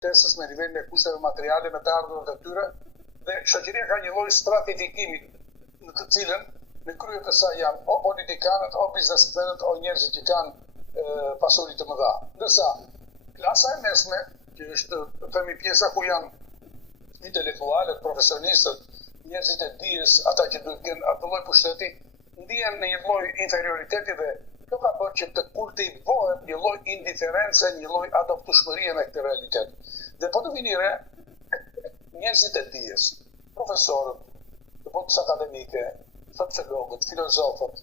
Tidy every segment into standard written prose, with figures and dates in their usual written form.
kujtesës me nivelin e kushteve materiale me të ardhurat e tyre, dhe shoqëria ka një lloj stratifikimi në të cilën në krye të saj janë o politikanët, o biznesmenët, o njerëzit që kanë pasuri të mëdha. Ndërsa klasa e mesme, që është themi pjesa ku janë intelektualët, profesionistët, njerëzit e dijes, ata që duhet kenë atë lloj pushteti, ndihen në një lloj inferioriteti dhe kjo ka bërë që të kultivohet një lloj indiference, një lloj adoptueshmërie me këtë realitet. Dhe po të vini re, njerëzit e dijes, profesorët, të botës akademike, sociologët, filozofët,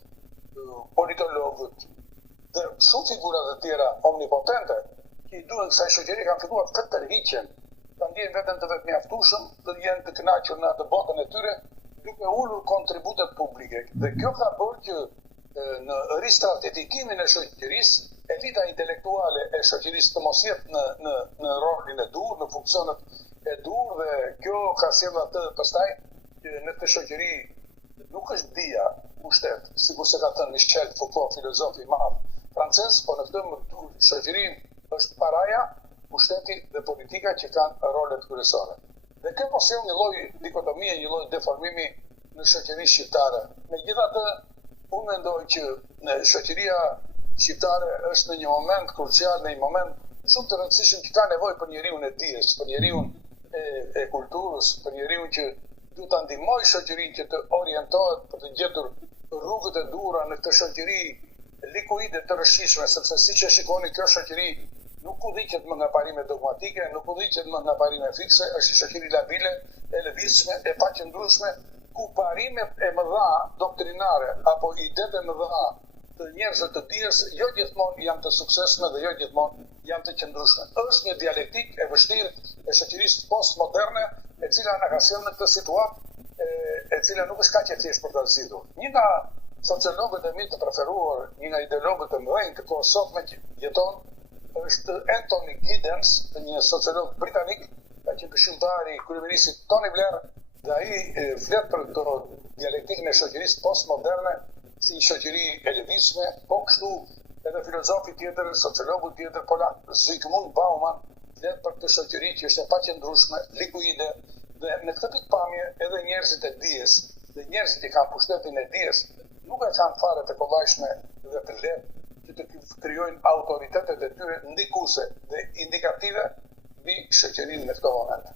politologët, dhe shumë figurat e tjera omnipotente, që i duhen kësaj shoqërie kanë filluar të tërhiqen, të ndjejnë veten të vetmjaftueshëm, të jenë të kënaqur në atë botën e tyre, duke ulur kontributet publike. Dhe kjo ka bërë që në ristratifikimin e shoqërisë, elita intelektuale e shoqërisë të mos jetë në rolin e dur, në funksionet e dur, dhe kjo ka sjellë atë pastaj që në këtë shoqëri nuk është dia pushtet, sikur se ka thënë Michel Foucault, filozofi i madh francez, por në këtë shoqëri është paraja, pushteti dhe politika që kanë rolet kryesore. Dhe kjo po sjell një lloj dikotomie, një lloj deformimi në shoqërinë shqiptare. Megjithatë, unë mendoj që në shoqëria shqiptare është në një moment krucial, në një moment shumë të rëndësishëm që ka nevojë për njeriu e dijes, për njeriu e kulturës, për njeriu që duhet ta ndihmojë shoqërinë që të orientohet për të gjetur rrugët e duhura në këtë shoqëri likuide të rrëshqishme, sepse siç e shikoni kjo shoqëri nuk udhiqet më nga parime dogmatike, nuk udhiqet më nga parime fikse, është një shoqëri labile, e lëvizshme, e paqëndrueshme, ku parimet e mëdha doktrinare apo idetë e mëdha të njerëzve të dijes jo gjithmonë janë të suksesshme dhe jo gjithmonë janë të qëndrueshme. Është një dialektik e vështirë e shoqërisë postmoderne, e cila na ka sjellë në këtë situatë, e cila nuk është kaq e thjeshtë për ta zgjidhur. Një nga sociologët e mi të preferuar, një nga ideologët e mëdhenj të kohës sotme që jeton, është Anthony Giddens, një sociolog britanik, ka qenë këshilltari i kryeministit Tony Blair, dhe ai flet për këtë dialektikën e shoqërisë postmoderne si një shoqëri e lëvizshme, po kështu edhe filozofi tjetër, sociologu tjetër polak, Zygmunt Bauman, flet për këtë shoqëri që është e paqëndrueshme, likuide, dhe në këtë pikpamje edhe njerëzit e dijes dhe njerëzit që kanë pushtetin e dijes nuk e kanë fare të kollajshme dhe të lehtë që të krijojnë autoritetet e tyre ndikuese dhe indikative mbi shoqërinë në këtë moment.